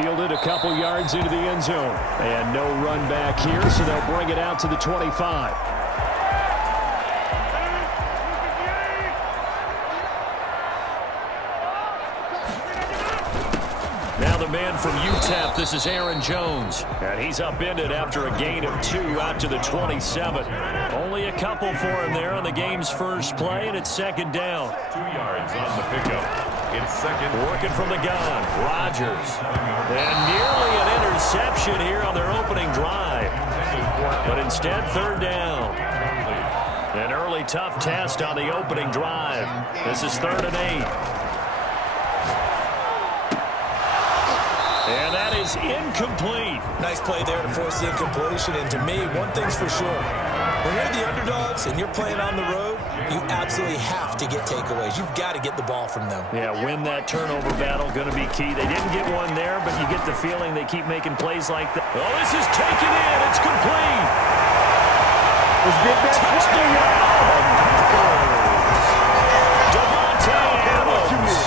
Fielded a couple yards into the end zone. And no run back here, so they'll bring it out to the 25. Now the man from UTEP, this is Aaron Jones. And he's upended after a gain of 2 out to the 27. Only a couple for him there on the game's first play, and it's second down. 2 yards on the pickup. It's second. Working from the gun, Rodgers. And nearly an interception here on their opening drive. But instead, third down. An early tough test on the opening drive. This is 3rd and 8. And that is incomplete. Nice play there to force the incompletion. And to me, one thing's for sure. When you're the underdogs and you're playing on the road, you absolutely have to get takeaways. You've got to get the ball from them. Yeah, win that turnover battle, going to be key. They didn't get one there, but you get the feeling they keep making plays like that. Oh, this is taken in. It's complete. Devontae Adams,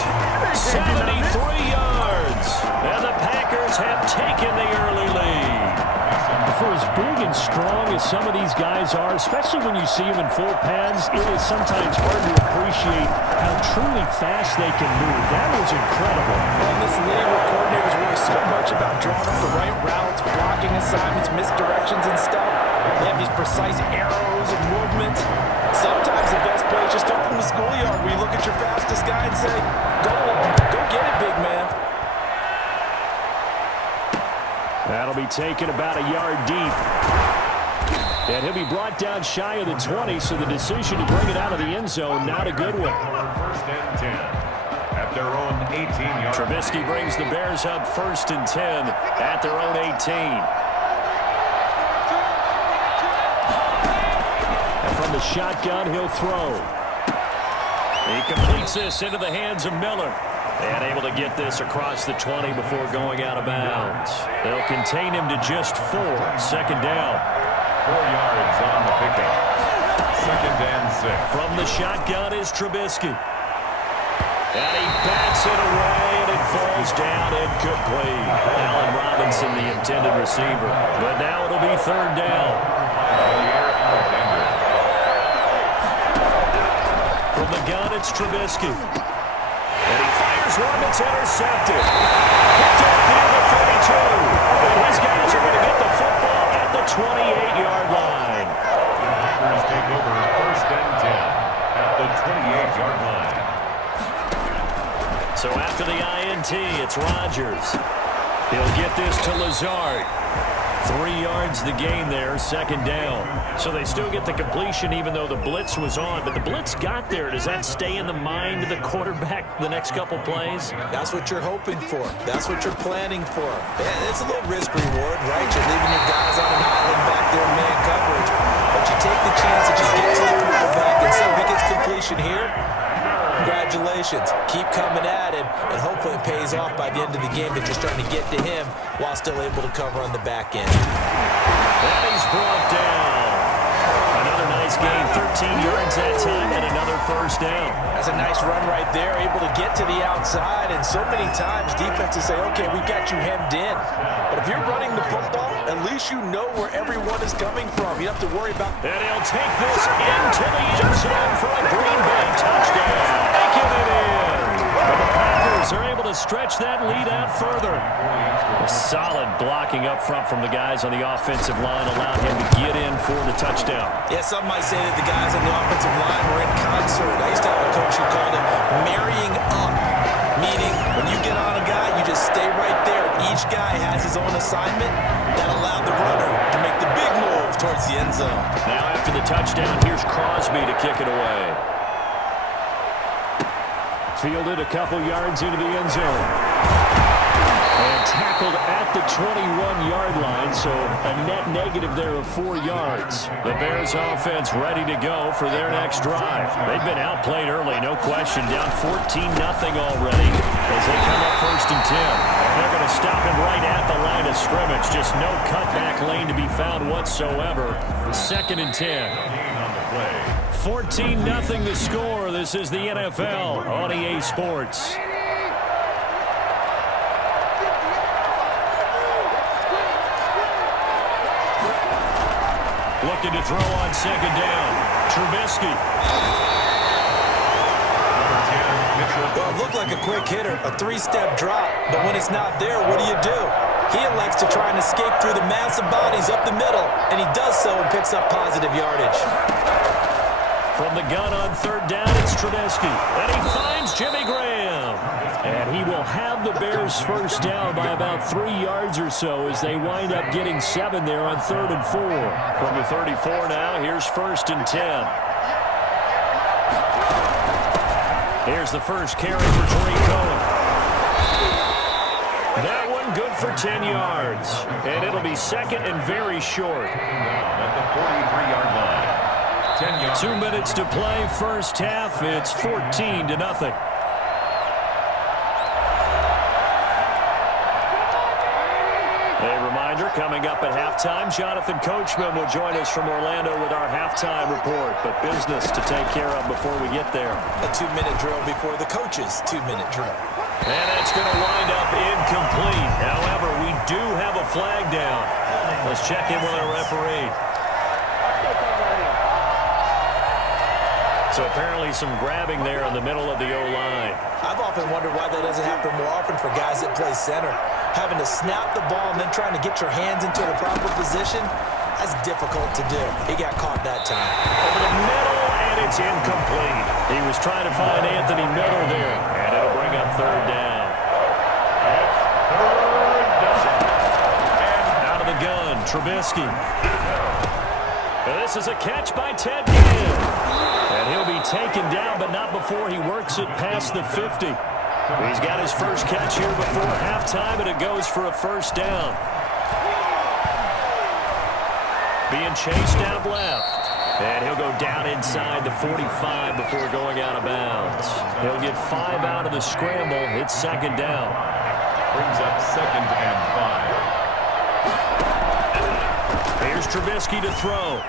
73 yards. And the Packers have taken the early lead. For as big and strong as some of these guys are, especially when you see them in full pads, it is sometimes hard to appreciate how truly fast they can move. That was incredible. In this league where coordinators worry so much about drawing up the right routes, blocking assignments, misdirections and stuff, they have these precise arrows and movements. Sometimes the best play is just up from the schoolyard where you look at your fastest guy and say, go get it, big man. That'll be taken about a yard deep. And he'll be brought down shy of the 20, so the decision to bring it out of the end zone, not a good one. 1st and 10 at their own 18-yard. Trubisky brings the Bears up 1st and 10 at their own 18. And from the shotgun, he'll throw. He completes this into the hands of Miller. And able to get this across the 20 before going out of bounds. They'll contain him to just 4. 2nd down. 4 yards on the pickup. 2nd and 6. From the shotgun is Trubisky. And he bats it away, and it falls down incomplete. Allen Robinson, the intended receiver. But now it'll be 3rd down. From the gun, it's Trubisky. And he fires one that's intercepted. Picked up near the 32. And these guys are going to get the football at the 28-yard line. Packers take over 1st and 10 at the 28-yard line. So after the INT, it's Rodgers. He'll get this to Lazard. 3 yards the gain there, 2nd down. So they still get the completion even though the blitz was on. But the blitz got there. Does that stay in the mind of the quarterback the next couple plays? That's what you're hoping for. That's what you're planning for. It's a little risk reward, right? You're leaving your guys on an island back there in man coverage. But you take the chance that you get to the quarterback and so he gets completion here. Congratulations. Keep coming at him, and hopefully it pays off by the end of the game that you're starting to get to him while still able to cover on the back end. And he's brought down. Another nice gain, 13 yards that time, and another 1st down. That's a nice run right there, able to get to the outside, and so many times defenses say, okay, we got you hemmed in. But if you're running the football, at least you know where everyone is coming from. You don't have to worry about... And he'll take this into the end zone for a Green Bay touchdown. Making it in. And the Packers are able to stretch that lead out further. A solid blocking up front from the guys on the offensive line allowed him to get in for the touchdown. Yeah, some might say that the guys on the offensive line were in concert. I used to have a coach who called it marrying up, meaning when you get on a guy, you just stay right there. Each guy has his own assignment that allowed the runner to make the big move towards the end zone. Now after the touchdown, here's Crosby to kick it away. Fielded a couple yards into the end zone. And tackled at the 21-yard line, so a net negative there of 4 yards. The Bears offense ready to go for their next drive. They've been outplayed early, no question, down 14-0 already as they come up 1st and 10. They're going to stop him right at the line of scrimmage. Just no cutback lane to be found whatsoever. 2nd and 10. 14-0 the score. This is the NFL on EA Sports. Looking to throw on second down. Trubisky. Well, it looked like a quick hitter, a three-step drop, but when it's not there, what do? He elects to try and escape through the massive bodies up the middle, and he does so and picks up positive yardage. From the gun on third down, it's Trubisky. And he finds Jimmy Graham. And he will have the Bears first down by about 3 yards or so as they wind up getting 7 there on 3rd and 4. From the 34 now, here's 1st and 10. Here's the first carry for Tariq Cohen. That one good for 10 yards. And it'll be 2nd and very short. At the 43-yard line. 10 yards. 2 minutes to play, first half. It's 14-0. A reminder, coming up at halftime, Jonathan Coachman will join us from Orlando with our halftime report. But business to take care of before we get there. A 2-minute drill before the coach's 2-minute drill. And that's going to wind up incomplete. However, we do have a flag down. Let's check in with our referee. So apparently some grabbing there in the middle of the O-line. I've often wondered why that doesn't happen more often for guys that play center. Having to snap the ball and then trying to get your hands into the proper position, that's difficult to do. He got caught that time. Over the middle, and it's incomplete. He was trying to find Anthony Miller there, and it'll bring up 3rd down. Out of the gun, Trubisky. This is a catch by Ted Ginn. And he'll be taken down, but not before he works it past the 50. He's got his first catch here before halftime, and it goes for a first down. Being chased out left. And he'll go down inside the 45 before going out of bounds. He'll get 5 out of the scramble. It's 2nd down. Brings up 2nd and 5. Here's Trubisky to throw.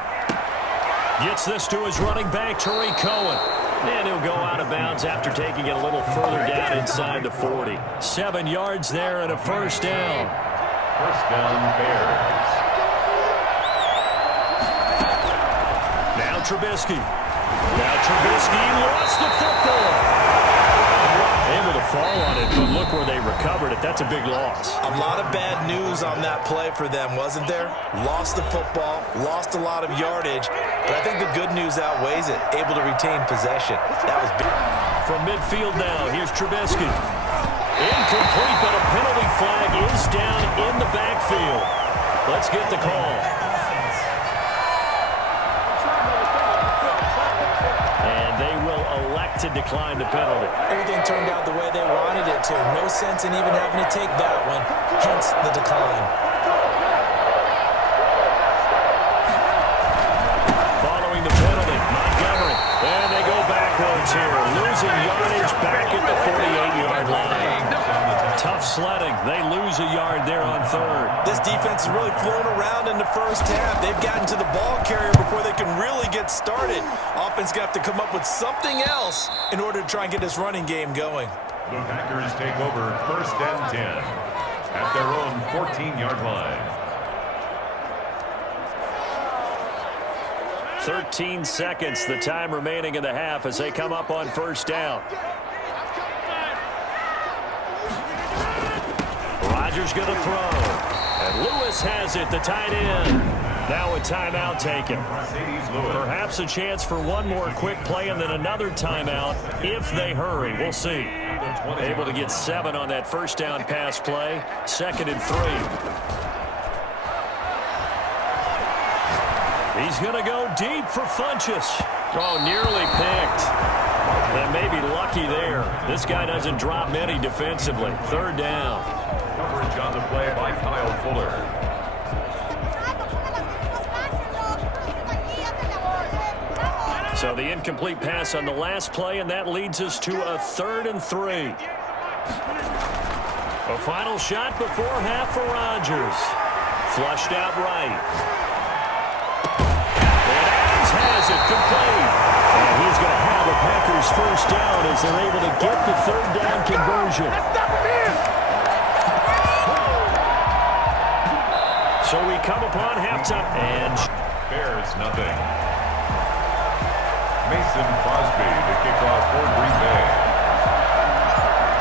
Gets this to his running back, Tariq Cohen. And he'll go out of bounds after taking it a little further down inside the 40. 7 yards there and a first down. First down, Bears. Now Trubisky. Lost the football. Able to fall on it, but look where they recovered it. That's a big loss. A lot of bad news on that play for them, wasn't there? Lost the football, lost a lot of yardage, but I think the good news outweighs it. Able to retain possession. That was big. From midfield now, here's Trubisky. Incomplete, but a penalty flag is down in the backfield. Let's get the call. And they will elect to decline the penalty. Everything turned out the way they wanted it to. No sense in even having to take that one, hence the decline. Following the penalty, Montgomery. And they go backwards here, losing yardage back at the 48-yard line. Tough sledding. They lose a yard there on 3rd. This defense has really flown around in the first half. They've gotten to the ball carrier before they can really get started. Offense going to have to come up with something else in order to try and get this running game going. The Packers take over 1st and 10 at their own 14-yard line. 13 seconds, the time remaining in the half as they come up on first down. Rodgers going to throw. And Lewis has it, the tight end. Now a timeout taken. Perhaps a chance for one more quick play and then another timeout if they hurry. We'll see. Able to get 7 on that first down pass play. 2nd and 3. He's going to go deep for Funchess. Oh, nearly picked. And maybe lucky there. This guy doesn't drop many defensively. 3rd down. Coverage on the play by Kyle Fuller. So the incomplete pass on the last play, and that leads us to a 3rd and 3. A final shot before half for Rodgers. Flushed out right. And Adams has it complete. And he's going to have the Packers first down as they're able to get the 3rd down conversion. So we come upon halftime. And Bears, nothing. Mason Crosby to kick off for Green Bay.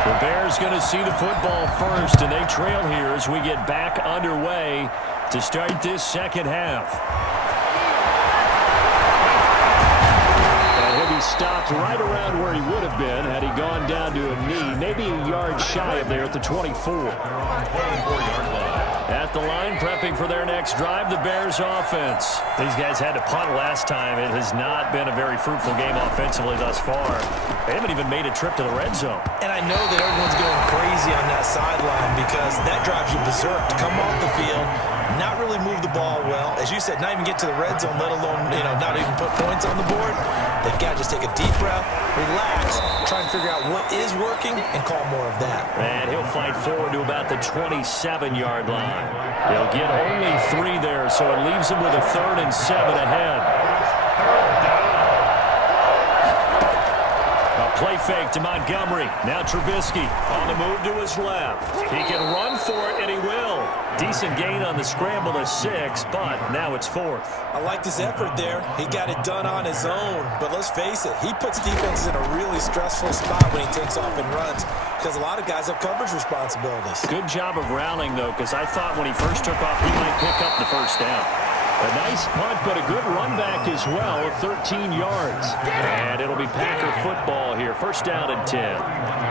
The Bears going to see the football first, and they trail here as we get back underway to start this second half. And he'll be stopped right around where he would have been had he gone down to a knee, maybe a yard shy of there at the 24. 24-yard line. At the line, prepping for their next drive, the Bears offense. These guys had to punt last time. It has not been a very fruitful game offensively thus far. They haven't even made a trip to the red zone. And I know that everyone's going crazy on that sideline because that drives you berserk to come off the field, not really move the ball well. As you said, not even get to the red zone, let alone, not even put points on the board. They've got to just take a deep breath, relax, try and figure out what is working, and call more of that. And he'll fight forward to about the 27-yard line. He'll get only 3 there, so it leaves him with a 3rd and 7 ahead. Play fake to Montgomery. Now Trubisky on the move to his left. He can run for it, and he will. Decent gain on the scramble to 6, but now it's 4th. I like this effort there. He got it done on his own, but let's face it, he puts defenses in a really stressful spot when he takes off and runs because a lot of guys have coverage responsibilities. Good job of rallying, though, because I thought when he first took off, he might pick up the first down. A nice punt, but a good run back as well, 13 yards. And it'll be Packer football here. First down and 10.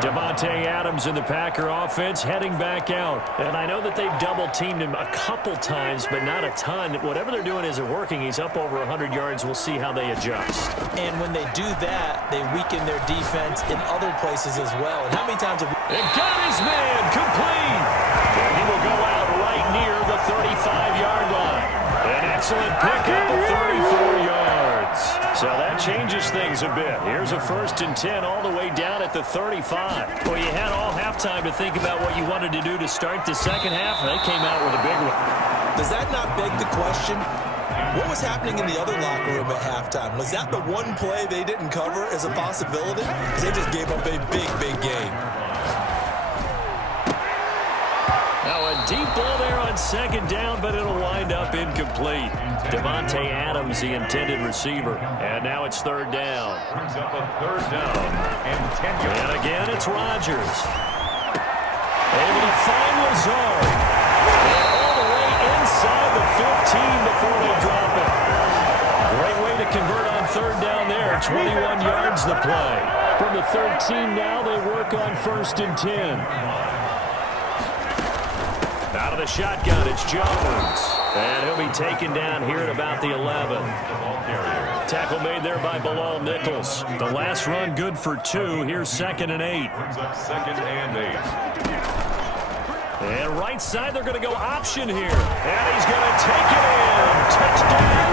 Davante Adams in the Packer offense heading back out. And I know that they've double-teamed him a couple times, but not a ton. Whatever they're doing isn't working. He's up over 100 yards. We'll see how they adjust. And when they do that, they weaken their defense in other places as well. And how many times have And got his man complete. And he will go out right near the 35-yard line. An excellent pickup of 34 yards. So that changes things a bit. Here's a 1st and 10 all the way down at the 35. Well, you had all halftime to think about what you wanted to do to start the second half, and they came out with a big one. Does that not beg the question? What was happening in the other locker room at halftime? Was that the one play they didn't cover as a possibility? Because they just gave up a big, big game. Now a deep ball there on 2nd down, but it'll wind up incomplete. Davante Adams, the intended receiver. And now it's 3rd down. Brings up a 3rd down and 10 yards. And again, it's Rodgers. Able to find Lazard. And all the way inside the 15 before they drop it. Great way to convert on 3rd down there. 21 yards the play. From the 13 now, they work on 1st and 10. Out of the shotgun, it's Jones. And he'll be taken down here at about the 11. Tackle made there by Bilal Nichols. The last run good for 2. Here's 2nd and 8. Brings up 2nd and 8. And right side, they're going to go option here. And he's going to take it in. Touchdown.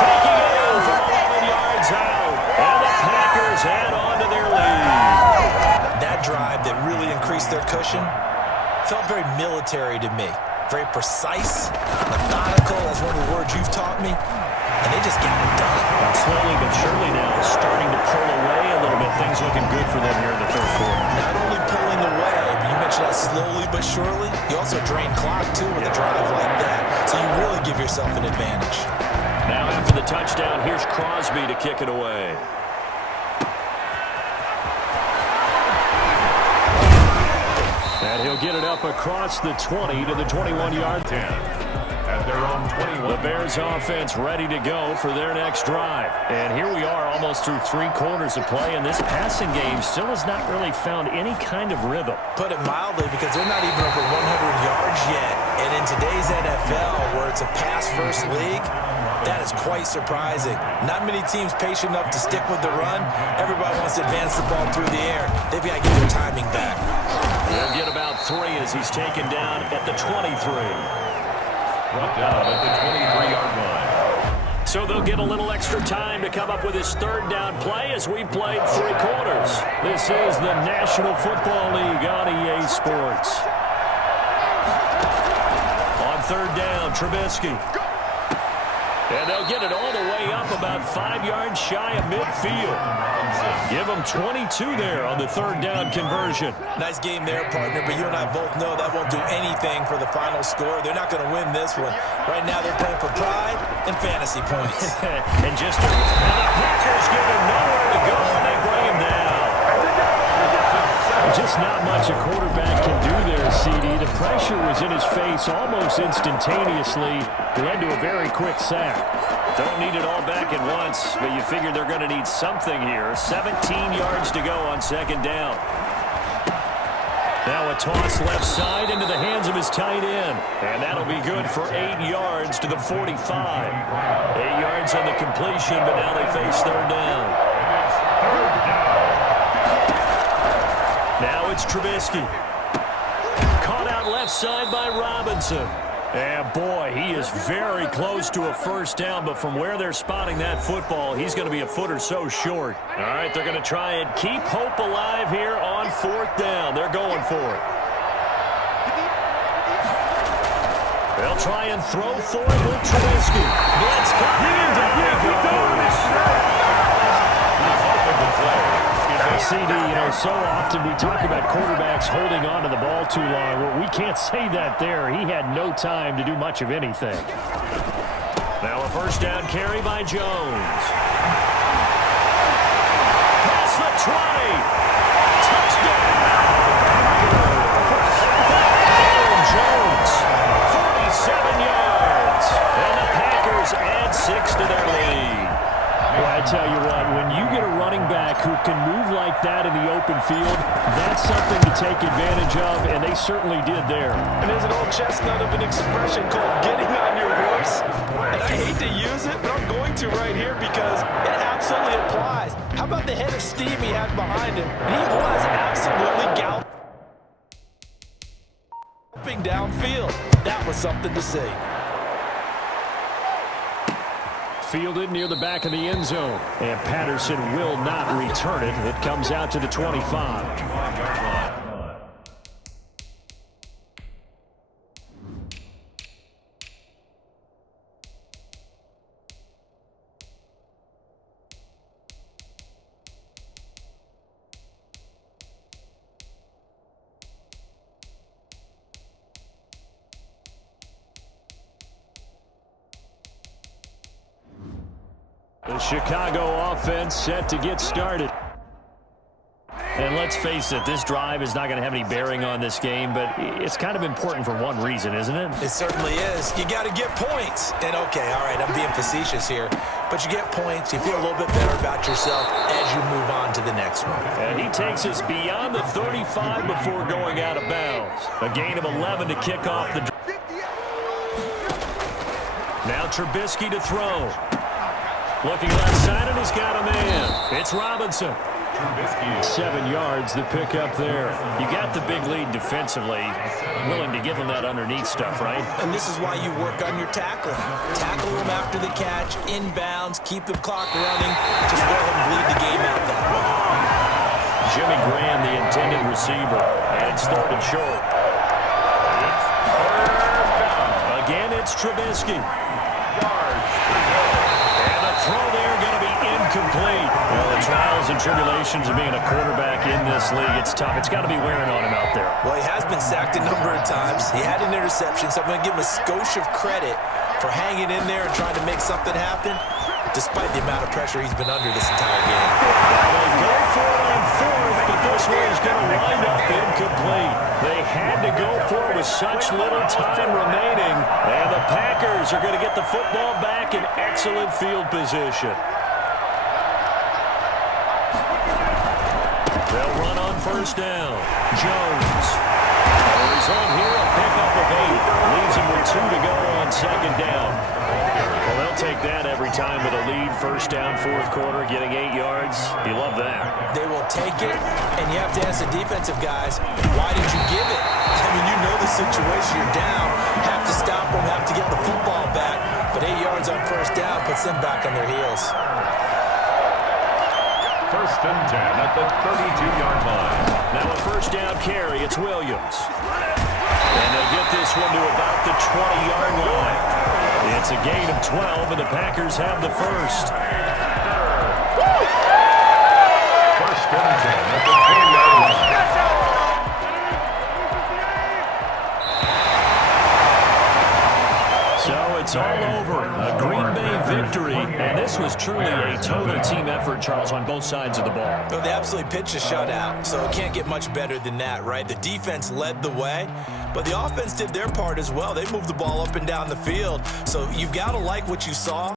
Taking it in from 11 yards out. And the Packers add on to their lead. That drive that really increased their cushion felt very military to me. Very precise, methodical. That's one of the words you've taught me. And they just got it done. Slowly but surely now starting to pull away a little bit. Things looking good for them here in the 3rd quarter. Not only pulling away, but you mentioned that slowly but surely. You also drain clock, too, with a drive like that. So you really give yourself an advantage. Now after the touchdown, here's Crosby to kick it away. And he'll get it up across the 20 to the 21-yard 10. At their own 21. The Bears offense ready to go for their next drive. And here we are almost through 3 quarters of play, and this passing game still has not really found any kind of rhythm. Put it mildly, because they're not even over 100 yards yet. And in today's NFL, where it's a pass-first league, that is quite surprising. Not many teams patient enough to stick with the run. Everybody wants to advance the ball through the air. They've got to get their timing back. He'll get about 3 as he's taken down at the 23. Brought down at the 23-yard line. So they'll get a little extra time to come up with his 3rd down play as we've played 3 quarters. This is the National Football League on EA Sports. On 3rd down, Trubisky. And they'll get it all the way up about 5 yards shy of midfield. Give them 22 there on the third down conversion. Nice game there, partner, but you and I both know that won't do anything for the final score. They're not going to win this one. Right now they're playing for pride and fantasy points. And the Packers give him nowhere to go, and they bring him down. Just not much a quarterback can do there, CD. The pressure was in his face almost instantaneously. Led to a very quick sack. Don't need it all back at once, but you figure they're going to need something here. 17 yards to go on second down. Now a toss left side into the hands of his tight end. And that'll be good for 8 yards to the 45. 8 yards on the completion, but now they face third down. Now it's Trubisky. Caught out left side by Robinson. And boy, he is very close to a first down, but from where they're spotting that football, he's going to be a foot or so short. All right, they're going to try and keep hope alive here on fourth down. They're going for it. They'll try and throw for it with Trubisky. Blitz coming, and down he goes. CD, so often we talk about quarterbacks holding on to the ball too long. Well, we can't say that there. He had no time to do much of anything. Now a first down carry by Jones. Pass the 20. Touchdown. Aaron Jones, 47 yards. And the Packers add 6 to their lead. Well, I tell you what, when you get a running back who can move like that in the open field, that's something to take advantage of, and they certainly did there. And there's an old chestnut of an expression called getting on your horse. And I hate to use it, but I'm going to right here because it absolutely applies. How about the head of steam he had behind him? He was absolutely galloping downfield. That was something to see. Fielded near the back of the end zone. And Patterson will not return it. It comes out to the 25. The Chicago offense set to get started. And let's face it, this drive is not going to have any bearing on this game, but it's kind of important for one reason, isn't it? It certainly is. You got to get points. And okay, all right, I'm being facetious here, but you get points, you feel a little bit better about yourself as you move on to the next one. And he takes us beyond the 35 before going out of bounds. A gain of 11 to kick off the drive. Now Trubisky to throw. Looking left side, and he's got a man. It's Robinson. 7 yards the pick up there. You got the big lead defensively. Willing to give him that underneath stuff, right? And this is why you work on your tackling. Tackle them after the catch, inbounds, keep the clock running. Just go ahead and bleed the game out that way. Jimmy Graham, the intended receiver. And it's third and short. Again, it's Trubisky. Throw there going to be incomplete. Well, the trials and tribulations of being a quarterback in this league, it's tough. It's got to be wearing on him out there. Well, he has been sacked a number of times. He had an interception, so I'm going to give him a skosh of credit for hanging in there and trying to make something happen, despite the amount of pressure he's been under this entire game. Well, they go for it on fourth, but this one is going to wind up incomplete. They had to go for it with such little time remaining, and the Packers are going to get the football back in excellent field position. They'll run on first down. Jones. He's on here, a pickup of 8. Leaves him with 2 to go on second down. Well, they'll take that every time with a lead. First down, fourth quarter, getting 8 yards. You love that. They will take it, and you have to ask the defensive guys, why did you give it? I mean, you know the situation. You're down. Have to stop them, have to get the football back. But 8 yards on first down puts them back on their heels. First and 10 at the 32-yard line. Now a first down carry. It's Williams. And they'll get this one to about the 20-yard line. It's a gain of 12, and the Packers have the first. First and 10 at the 10-yard line. So it's all over. A Green Bay victory, and this was truly a total team effort, Charles, on both sides of the ball. Well, they absolutely pitched a shutout, so it can't get much better than that, right? The defense led the way, but the offense did their part as well. They moved the ball up and down the field, so you've got to like what you saw.